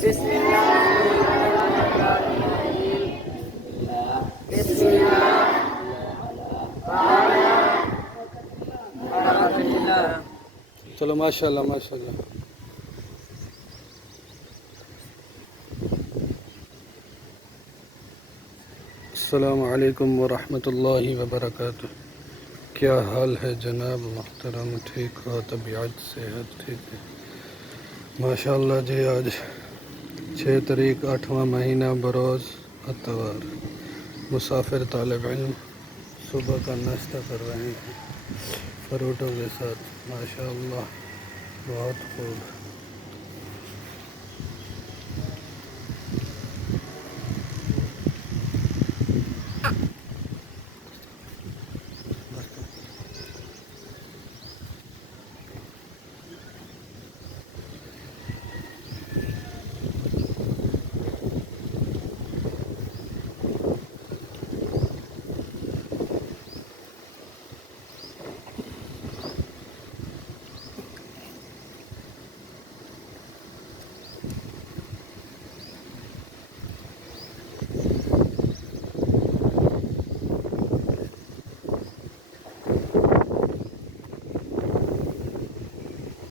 بسم الله. چلو ماشاء اللہ ماشاء اللہ. السلام علیکم ورحمۃ اللہ وبرکاتہ. کیا حال ہے جناب محترم؟ ٹھیک ہو؟ طبیعت صحت ٹھیک ہے؟ ماشاء اللہ جی. آج 6 تاریخ 8واں مہینہ بروز اتوار. مسافر طالب علم صبح کا ناشتہ کر رہے ہیں فروٹوں کے ساتھ. ماشاء اللہ بہت خوب.